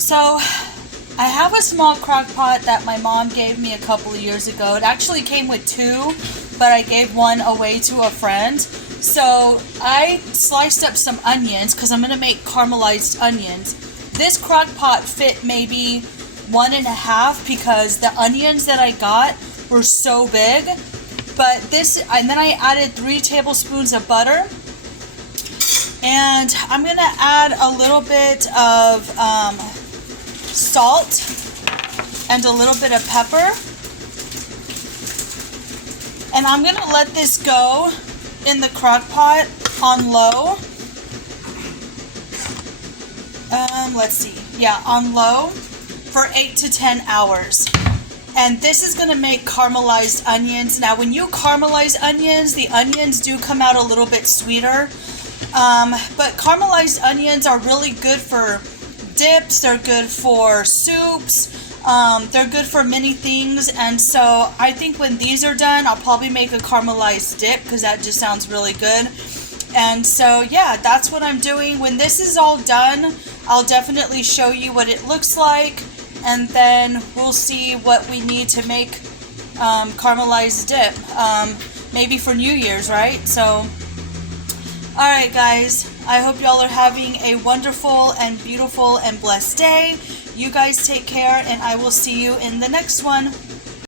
So I have a small crock pot that my mom gave me a couple of years ago. It actually came with two, but I gave one away to a friend. So I sliced up some onions because I'm going to make caramelized onions. This crock pot fit maybe 1.5 because the onions that I got were so big. But this, and then I added 3 tablespoons of butter. And I'm going to add a little bit of salt and a little bit of pepper. And I'm going to let this go in the crock pot on low. Let's see. Yeah, on low for 8 to 10 hours. And this is going to make caramelized onions. Now, when you caramelize onions, the onions do come out a little bit sweeter. But caramelized onions are really good for dips. They're good for soups. They're good for many things. And so I think when these are done, I'll probably make a caramelized dip because that just sounds really good. And so, yeah, that's what I'm doing. When this is all done, I'll definitely show you what it looks like. And then we'll see what we need to make caramelized dip. Maybe for New Year's, right? So, alright guys, I hope y'all are having a wonderful and beautiful and blessed day. You guys take care, and I will see you in the next one.